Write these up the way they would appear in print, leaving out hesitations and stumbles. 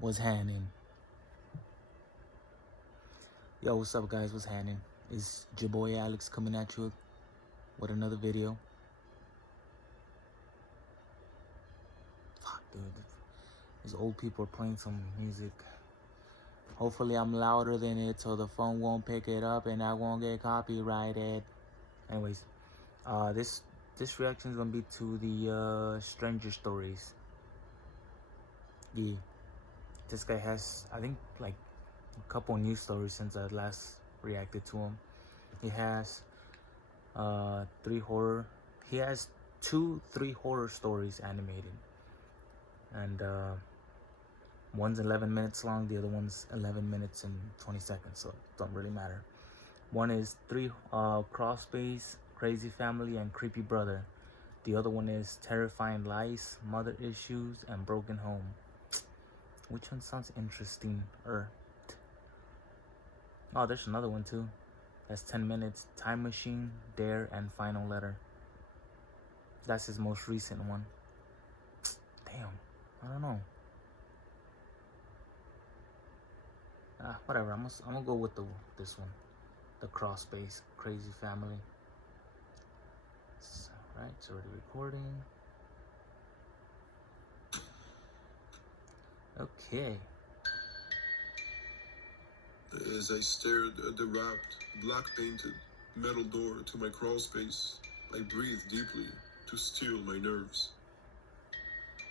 What's happening? Yo, what's up, guys? What's happening? It's your boy Alex coming at you with another video. Fuck, dude. These old people are playing some music. Hopefully I'm louder than it so the phone won't pick it up and I won't get copyrighted. Anyways, this reaction is gonna be to the Stranger Stories. Yeah, this guy has, I think, like a couple news stories since I last reacted to him. He has he has 3 horror stories animated, and one's 11 minutes long, the other one's 11 minutes and 20 seconds, so it don't really matter. One is Crawlspace, Crazy Family, and Creepy Brother. The other one is Terrifying Lice, Mother Issues, and Broken Home. Which one sounds interesting? Oh, there's another one too. That's 10 minutes. Time Machine, Dare, and Final Letter. That's his most recent one. Damn, I don't know. Whatever. I'm gonna go with this one, the Crawlspace, Crazy Family. Right, it's already recording. Okay. As I stared at the wrapped, black-painted metal door to my crawl space, I breathed deeply to steel my nerves.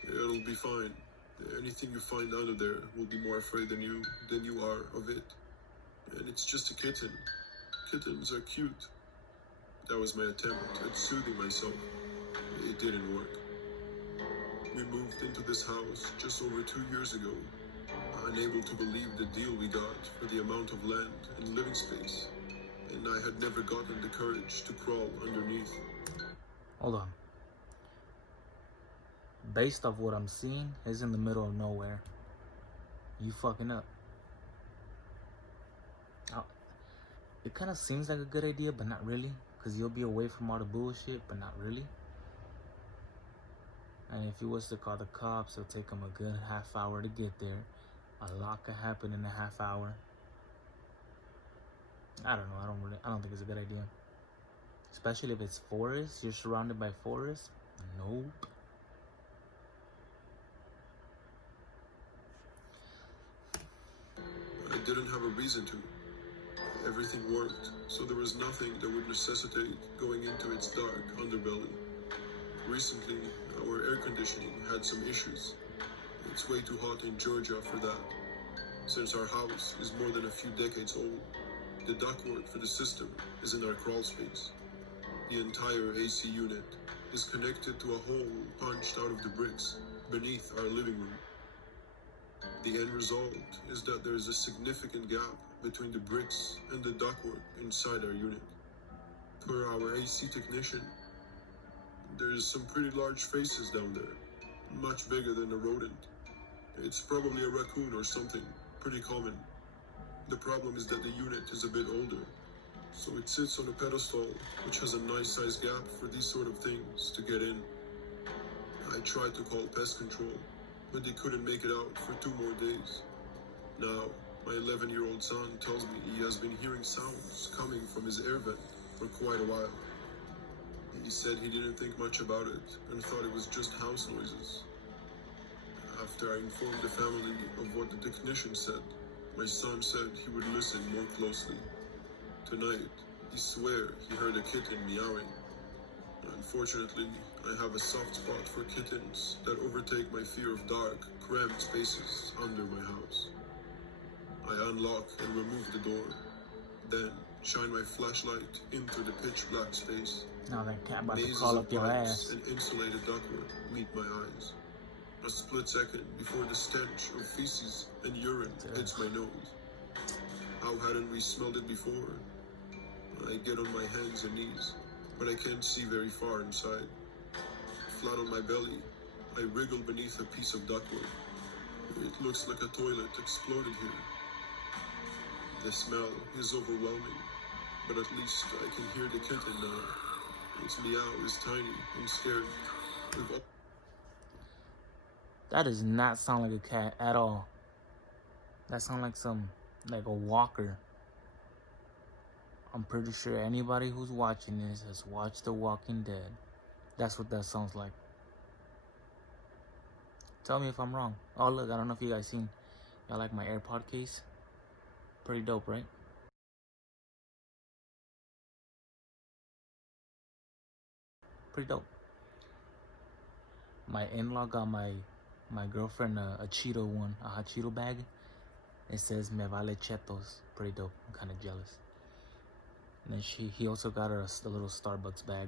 It'll be fine. Anything you find under there will be more afraid than you are of it. And it's just a kitten. Kittens are cute. That was my attempt at soothing myself. It didn't work. We moved into this house just over 2 years ago, unable to believe the deal we got for the amount of land and living space, and I had never gotten the courage to crawl underneath. Hold on. Based off what I'm seeing, he's in the middle of nowhere. You fucking up. It kind of seems like a good idea, but not really, because you'll be away from all the bullshit, but not really. And if he was to call the cops, it'll take him a good half hour to get there. A lot could happen in a half hour. I don't know. I don't think it's a good idea. Especially if it's forest. You're surrounded by forest. Nope. I didn't have a reason to. Everything worked, so there was nothing that would necessitate going into its dark underbelly. Recently, our air conditioning had some issues. It's way too hot in Georgia for that. Since our house is more than a few decades old, the ductwork for the system is in our crawl space. The entire AC unit is connected to a hole punched out of the bricks beneath our living room. The end result is that there is a significant gap between the bricks and the ductwork inside our unit. Per our AC technician, there's some pretty large faces down there, much bigger than a rodent. It's probably a raccoon or something, pretty common. The problem is that the unit is a bit older, so it sits on a pedestal which has a nice sized gap for these sort of things to get in. I tried to call pest control, but they couldn't make it out for 2 more days. Now, my 11-year-old son tells me he has been hearing sounds coming from his air vent for quite a while. He said he didn't think much about it and thought it was just house noises. After I informed the family of what the technician said, my son said he would listen more closely. Tonight, he swore he heard a kitten meowing. Unfortunately, I have a soft spot for kittens that overtake my fear of dark, cramped spaces under my house. I unlock and remove the door, then shine my flashlight into the pitch black space. Now that cat about to Mazes crawl of up your pipes ass. and insulated ductwork meet my eyes. A split second before the stench of feces and urine hits my nose. How hadn't we smelled it before? I get on my hands and knees, but I can't see very far inside. Flat on my belly, I wriggle beneath a piece of ductwork. It looks like a toilet exploded here. The smell is overwhelming, but at least I can hear the kitten now. Its meow is tiny and scared. That does not sound like a cat at all. That sounds like a walker. I'm pretty sure anybody who's watching this has watched The Walking Dead. That's what that sounds like. Tell me if I'm wrong. Oh look, I don't know if you guys seen. Y'all like my AirPod case? Pretty dope, right? Pretty dope. My in-law got my girlfriend a Cheeto one, a hot Cheeto bag. It says "Me vale chetos." Pretty dope. I'm kind of jealous. And then he also got her a little Starbucks bag.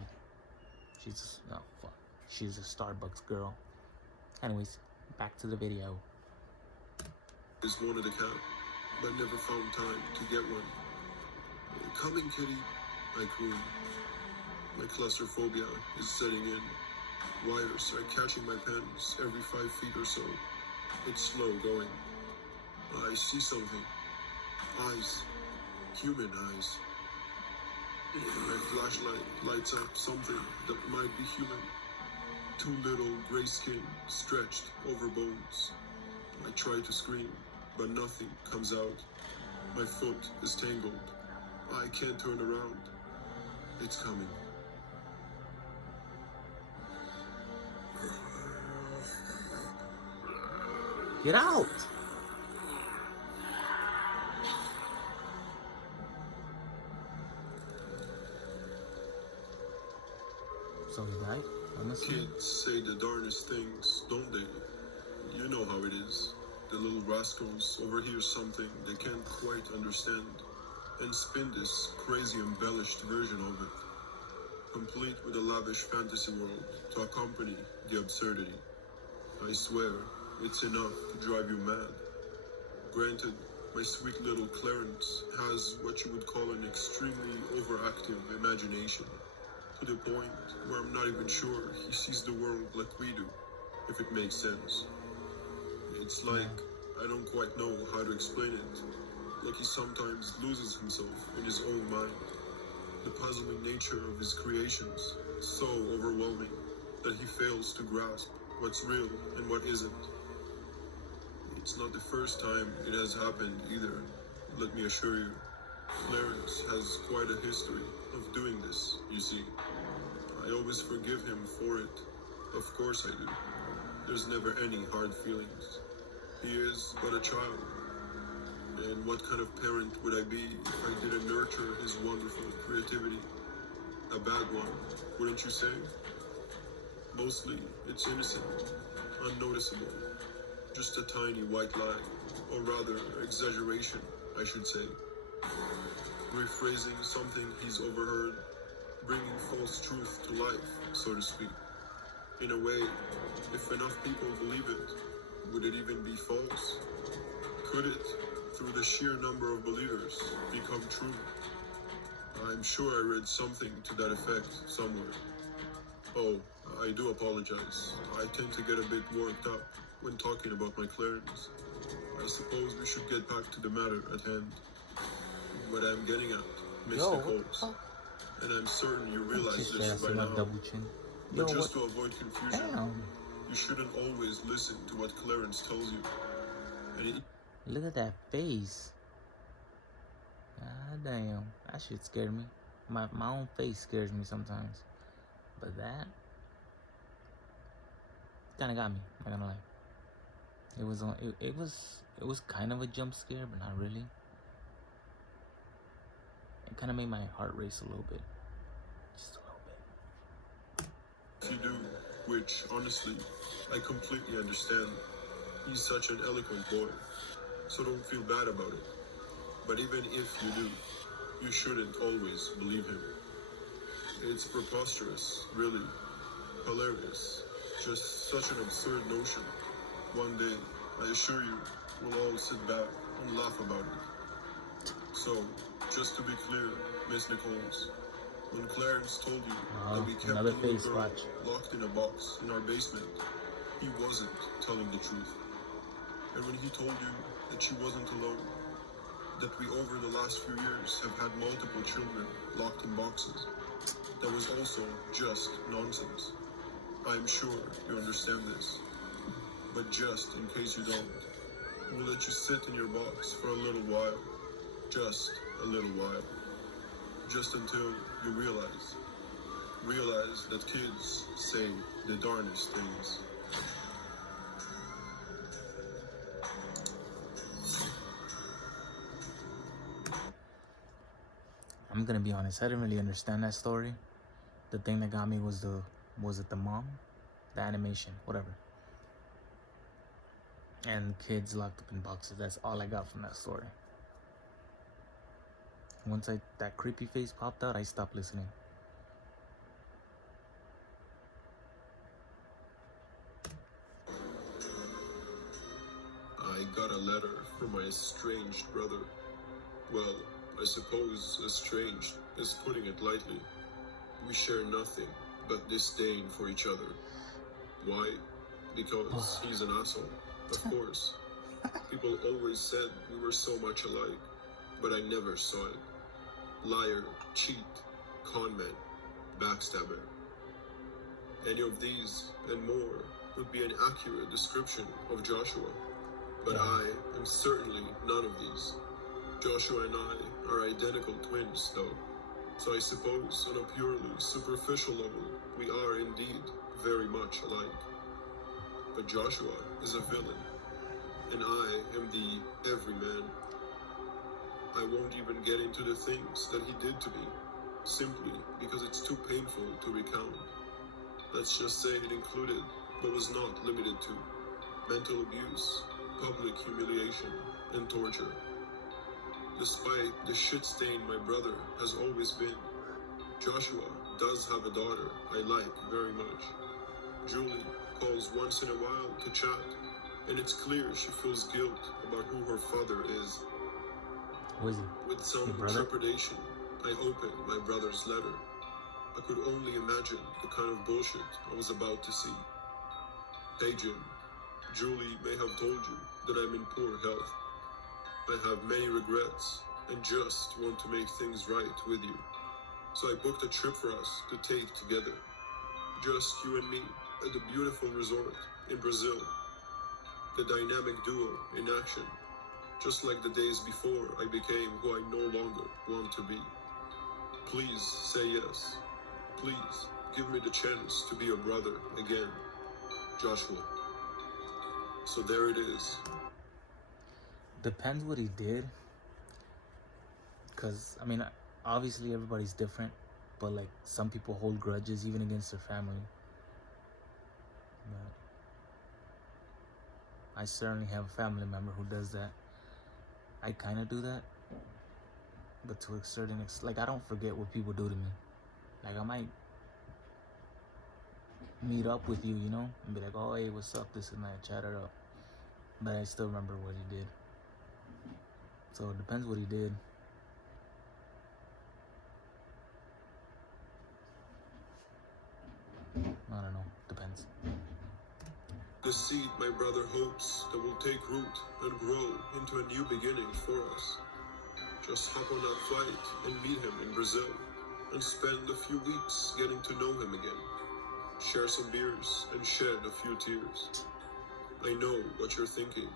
She's a Starbucks girl. Anyways, back to the video. Is wanted a cat, but never found time to get one. Coming, kitty, I croon. My claustrophobia is setting in. Wires are catching my pens every 5 feet or so. It's slow going. I see something. Eyes. Human eyes. My flashlight lights up something that might be human. 2 little gray skin stretched over bones. I try to scream, but nothing comes out. My foot is tangled. I can't turn around. It's coming. Get out! So he died? Honestly? Kids say the darnest things, don't they? You know how it is. The little rascals overhear something they can't quite understand and spin this crazy embellished version of it, complete with a lavish fantasy world to accompany the absurdity. I swear, it's enough to drive you mad. Granted, my sweet little Clarence has what you would call an extremely overactive imagination, to the point where I'm not even sure he sees the world like we do, if it makes sense. It's like, I don't quite know how to explain it, like he sometimes loses himself in his own mind. The puzzling nature of his creations is so overwhelming that he fails to grasp what's real and what isn't. It's not the first time it has happened either, let me assure you. Clarence has quite a history of doing this, you see. I always forgive him for it. Of course I do. There's never any hard feelings. He is but a child. And what kind of parent would I be if I didn't nurture his wonderful creativity? A bad one, wouldn't you say? Mostly, it's innocent, unnoticeable. Just a tiny white lie, or rather, exaggeration, I should say. Rephrasing something he's overheard, bringing false truth to life, so to speak. In a way, if enough people believe it, would it even be false? Could it, through the sheer number of believers, become true? I'm sure I read something to that effect somewhere. Oh, I do apologize. I tend to get a bit worked up when talking about my Clarence. I suppose we should get back to the matter at hand. What I'm getting at, Mr. Coles. And I'm certain you realize this by now. But just to avoid confusion, you shouldn't always listen to what Clarence tells you. Look at that face. God damn. That shit scared me. My own face scares me sometimes. But that kinda got me, I'm not gonna lie. It was kind of a jump scare, but not really. It kinda made my heart race a little bit. Just a little bit. If you do, which honestly, I completely understand. He's such an eloquent boy, so don't feel bad about it. But even if you do, you shouldn't always believe him. It's preposterous, really. Hilarious. Just such an absurd notion. One day, I assure you, we'll all sit back and laugh about it. So, just to be clear, Miss Nichols, when Clarence told you that we kept the little girl locked in a box in our basement, he wasn't telling the truth. And when he told you that she wasn't alone, that we over the last few years have had multiple children locked in boxes, that was also just nonsense. I'm sure you understand this. But just in case you don't, will let you sit in your box for a little while. Just a little while. Just until you realize that kids say the darnest things. I'm gonna be honest, I didn't really understand that story. The thing that got me was it the mom? The animation, whatever. And kids locked up in boxes. That's all I got from that story. Once that creepy face popped out, I stopped listening. I got a letter from my estranged brother. Well, I suppose estranged is putting it lightly. We share nothing but disdain for each other. Why? Because he's an asshole. Of course. People always said we were so much alike, but I never saw it. Liar, cheat, conman, backstabber. Any of these and more would be an accurate description of Joshua. But I am certainly none of these. Joshua and I are identical twins, though. So I suppose on a purely superficial level, we are indeed very much alike. But Joshua is a villain, and I am the everyman. I won't even get into the things that he did to me, simply because it's too painful to recount. Let's just say it included, but was not limited to, mental abuse, public humiliation, and torture. Despite the shit stain my brother has always been, Joshua does have a daughter I like very much. Julie calls once in a while to chat, and it's clear she feels guilt about who her father is. Who is he? With some trepidation, I opened my brother's letter. I could only imagine the kind of bullshit I was about to see. Hey Jim, Julie may have told you that I'm in poor health. I have many regrets and just want to make things right with you. So I booked a trip for us to take together. Just you and me at the beautiful resort in Brazil. The dynamic duo in action, just like the days before I became who I no longer want to be. Please say yes. Please give me the chance to be a brother again. Joshua. So there it is. Depends what he did. Because, I mean, obviously everybody's different. But, like, some people hold grudges even against their family. But I certainly have a family member who does that. I kind of do that. But to a certain extent, like, I don't forget what people do to me. Like, I might meet up with you, you know? And be like, oh, hey, what's up? This and that. Chat it up. But I still remember what he did. So it depends what he did. I don't know. Depends. The seed my brother hopes that will take root and grow into a new beginning for us. Just hop on that flight and meet him in Brazil and spend a few weeks getting to know him again. Share some beers and shed a few tears. I know what you're thinking.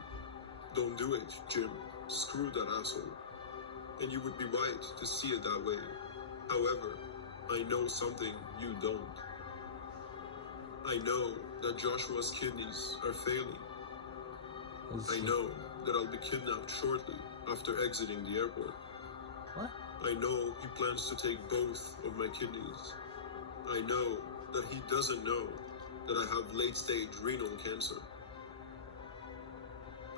Don't do it, Jim. Screw that asshole. And you would be right to see it that way. However, I know something you don't. I know that Joshua's kidneys are failing. I know that I'll be kidnapped shortly after exiting the airport. What? I know he plans to take both of my kidneys. I know that he doesn't know that I have late-stage renal cancer.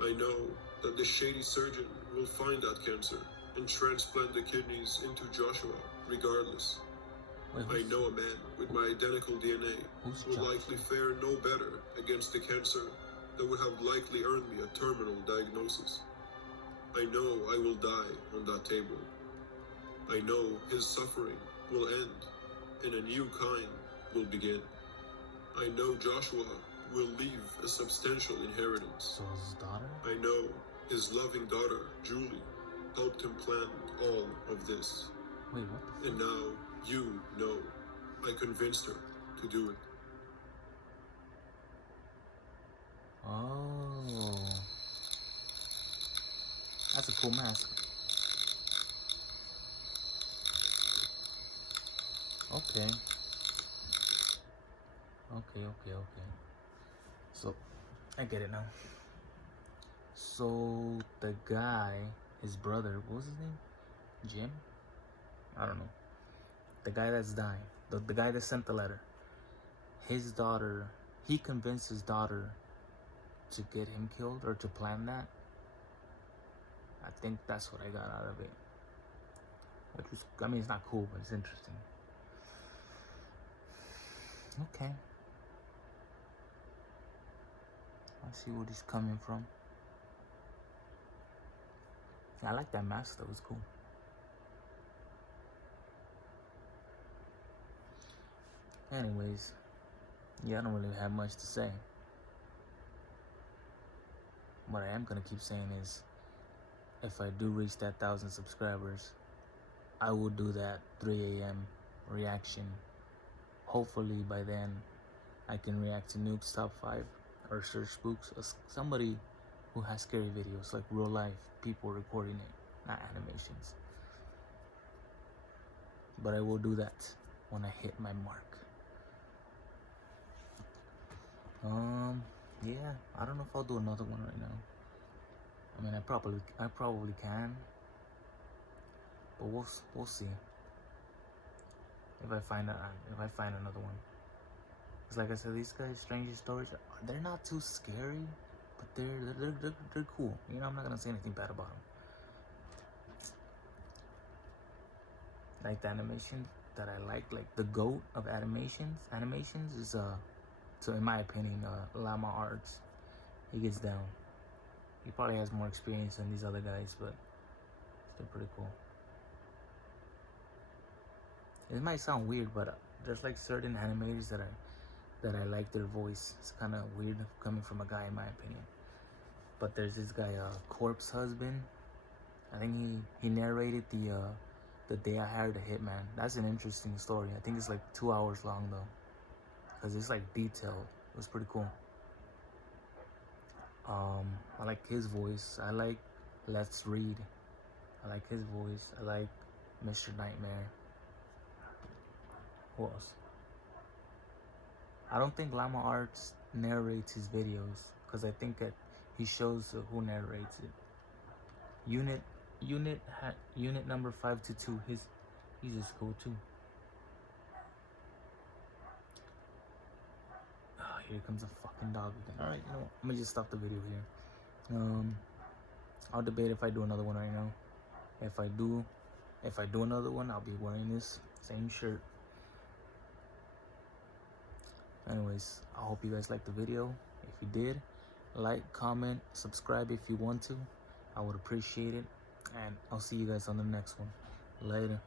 I know that the shady surgeon will find that cancer and transplant the kidneys into Joshua regardless. I know a man with my identical DNA will likely fare no better against the cancer that would have likely earned me a terminal diagnosis. I know I will die on that table. I know his suffering will end and a new kind will begin. I know Joshua will leave a substantial inheritance. So his daughter? I know his loving daughter, Julie, helped him plan all of this. Wait, what the And now you know I convinced her to do it. Oh. That's a cool mask. Okay. Okay. So, I get it now. So, the guy, his brother, what was his name? Jim? I don't know. The guy that's dying. The guy that sent the letter. His daughter, he convinced his daughter to get him killed or to plan that. I think that's what I got out of it. Which was, I mean, it's not cool, but it's interesting. Okay. I see where he's coming from. Yeah, I like that mask, that was cool. Anyways, yeah, I don't really have much to say. What I am gonna keep saying is, if I do reach that 1,000 subscribers, I will do that 3 a.m. reaction. Hopefully by then, I can react to Noob's Top 5 or Search Spooks, or somebody who has scary videos, like real life people recording it, not animations. But I will do that when I hit my mark. Yeah, I don't know if I'll do another one right now. I mean, I probably can, but we'll see if I find another one. Cause like I said, these guys' strangest stories, they're not too scary, but they're cool. You know, I'm not gonna say anything bad about them. Like the animation that I like the GOAT of animations is so in my opinion, Llama Arts. He gets down. He probably has more experience than these other guys, but still pretty cool. It might sound weird, but there's like certain animators that I like their voice. It's kind of weird coming from a guy, in my opinion. But there's this guy, Corpse Husband. I think he narrated the day I hired a hitman. That's an interesting story. I think it's like 2 hours long though, cause it's like detailed. It was pretty cool. I like his voice. I like Let's Read. I like his voice. I like Mr. Nightmare. Who else? I don't think Llama Arts narrates his videos, because I think that he shows who narrates it. Unit number 522. He's just cool too. Oh, here comes a fucking dog again. All right, you know what? I'm gonna just stop the video here. I'll debate if I do another one right now. If I do another one, I'll be wearing this same shirt. Anyways, I hope you guys liked the video. If you did, like, comment, subscribe if you want to. I would appreciate it. And I'll see you guys on the next one. Later.